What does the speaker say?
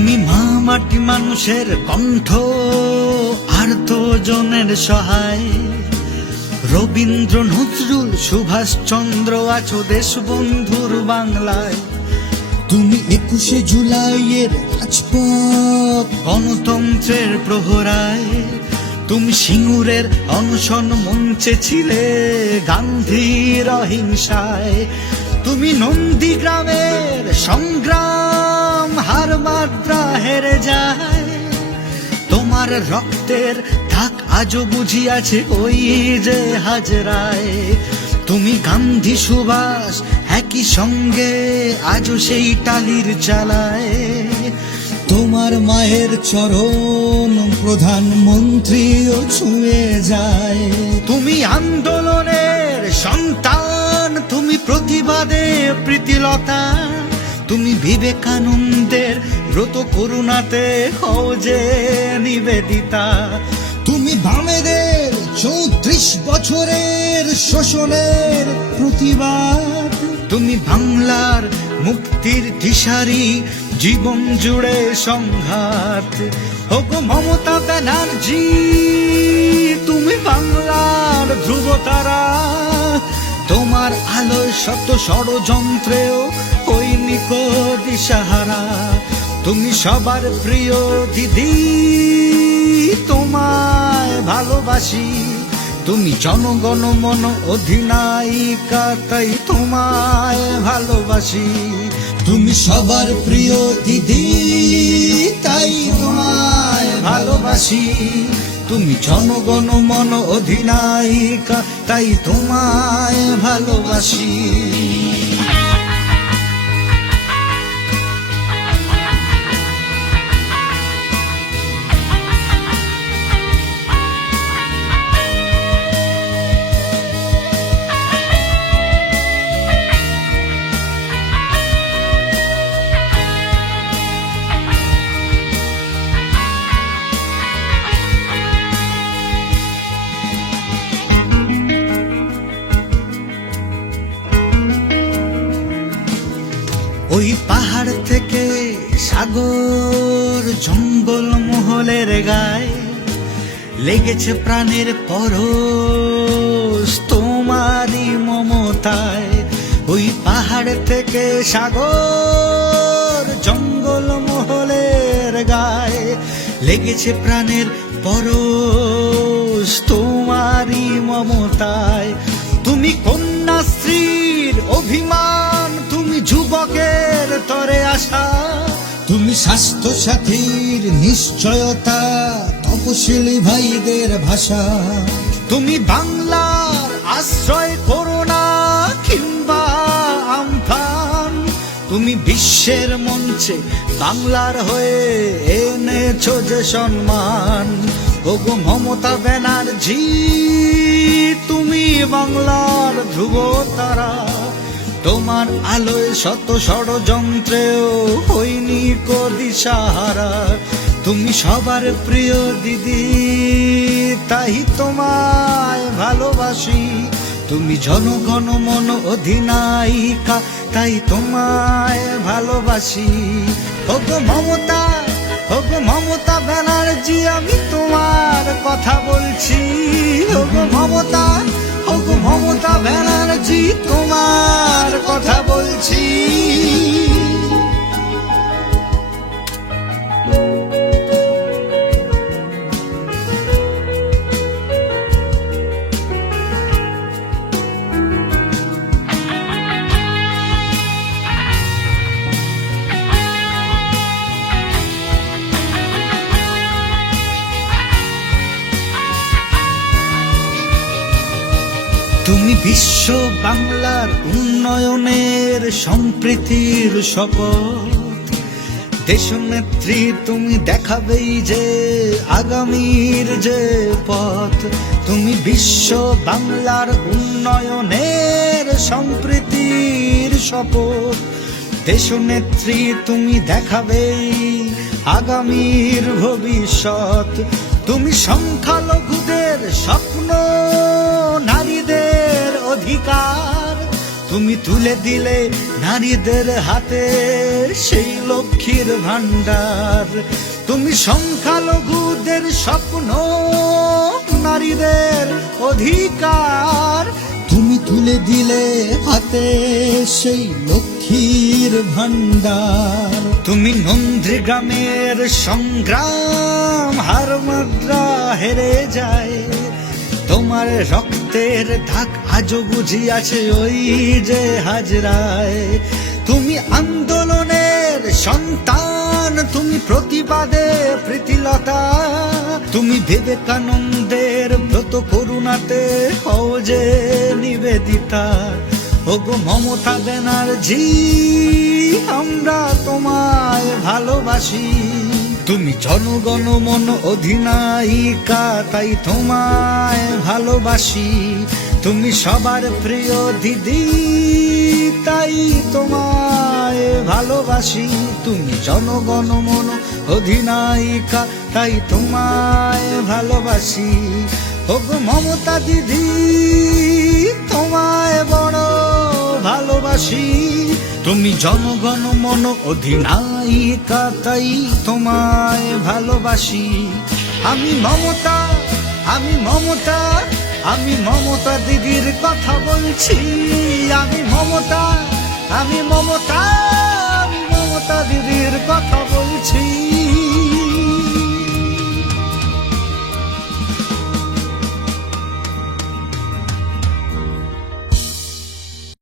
তুমি মা মাটি মানুষের কণ্ঠ আর্ত জনের সহায়। রবীন্দ্র নজরুল সুভাষ চন্দ্র আছো দেশবন্ধুর বাংলায়। তুমি 21শে জুলাইয়ের রাজপথ গণতন্ত্রের প্রহরায়। তুমি সিঙ্গুরের অনশন মঞ্চে ছিলে গান্ধীর অহিংসায়। তুমি নন্দীগ্রামের সংগ্রাম হার মাত্রা হেরে যায়। তোমার রক্তের দাগ আজও বুঝিয়াছে ওই যে হাজরায়। তুমি গান্ধী সুভাষ একই সঙ্গে আজও সেই টালির চালায়। তোমার মায়ের চরণ প্রধানমন্ত্রীও ছুঁয়ে যায়। তুমি আন্দোলনের সন্তান, তুমি প্রতিবাদে প্রীতিলতা। তুমি বিবেকানন্দের ব্রত করুণাতে হও যে নিবেদিতা। তুমি বামেদের 34 বছরের শোষণের প্রতিবাদ। তুমি বাংলার মুক্তির দিশারি, জীবন জুড়ে সংঘাত। ওগো মমতা ব্যানার্জি, তুমি বাংলার ধ্রুবতারা। তোমার আলোয় শত ষড়যন্ত্রেও হইনি কো দিশাহারা। তুমি সবার প্রিয় দিদি, তোমায় ভালোবাসি। তুমি জনগণ মন অধিনায়িকা, তাই তোমায় ভালোবাসি। তুমি সবার প্রিয় দিদি, তাই তোমায় ভালোবাসি। তুমি জনগণ মন অধিনায়িকা, তাই তোমায় ভালোবাসি। ওই পাহাড় থেকে সাগর জঙ্গল মহলের গায়ে লেগেছে প্রাণের পরশ তোমারই মমতায়। ওই পাহাড় থেকে সাগর জঙ্গল মহলের গায়ে লেগেছে প্রাণের পরশ তোমারই মমতায়। তুমি কন্যাশ্রীর অভিমান, তুমি যুবকের তরে আশা। তুমি স্বাস্থ্য সাথীর নিশ্চয়তা, তপশিলি ভাইদের ভাষা। তুমি বাংলার আশ্রয় করোনা কিংবা আমফান। তুমি বিশ্বের মঞ্চে বাংলার হয়ে এনেছো যে সম্মান। ওগো মমতা ব্যানার্জি, তুমি বাংলার ধ্রুবতারা। তোমার আলোয় শত ষড়যন্ত্রেও হইনি কো দিশাহারা। তুমি সবার প্রিয় দিদি, তাই তোমায় ভালোবাসি। তুমি জনগণ মন অধিনায়িকা, তাই তোমায় ভালোবাসি। ওগো মমতা, ওগো মমতা ব্যানার্জি, আমি তোমার কথা বলছি। ওগো মমতা, ওগো মমতা ব্যানার্জি, তোমার কথা বলছি। তুমি বিশ্ব বাংলার উন্নয়নের সম্প্রীতির শপথ। দেশনেত্রী তুমি দেখাবেই যে আগামীর যে পথ। তুমি বিশ্ব বাংলার উন্নয়নের সম্প্রীতির শপথ। দেশনেত্রী তুমি দেখাবেই আগামীর ভবিষ্যৎ। তুমি সংখ্যালঘুদের স্বপ্ন, নারীদের অধিকার। তুমি তুলে দিলে নারীদের হাতে সেই লক্ষ্মীর ভান্ডার। তুমি সংখ্যালঘুদের স্বপ্ন, নারীদের অধিকার। তুমি তুলে দিলে হাতে সেই লক্ষ্মীর ভান্ডার। তুমি নন্দীগ্রামের সংগ্রাম হার মাত্রা হেরে যায়। তোমার রক্তের দাগ আজও বুঝি আছে ওই যে হাজরায়। তুমি আন্দোলনের সন্তান, তুমি প্রতিবাদে প্রীতিলতা। তুমি বিবেকানন্দের ব্রত করুণাতে হও যে নিবেদিতা। ওগো মমতা ব্যানার্জি, আমরা তোমায় ভালোবাসি। তুমি জনগণ মন অধিনায়িকা, তাই তোমায় ভালোবাসি। তুমি সবার প্রিয় দিদি, তাই তোমায় ভালোবাসি। তুমি জনগণ মন অধিনায়িকা, তাই তোমায় ভালোবাসি। ওগো মমতা দিদি, তোমায় বড় ভালোবাসি। তুমি জনগণ মন অধিনায়িকা, তাই তোমায় ভালোবাসি। আমি মমতা, আমি মমতা, আমি মমতা দিদির কথা বলছি। আমি মমতা, আমি মমতা, আমি মমতা দিদির কথা বলছি।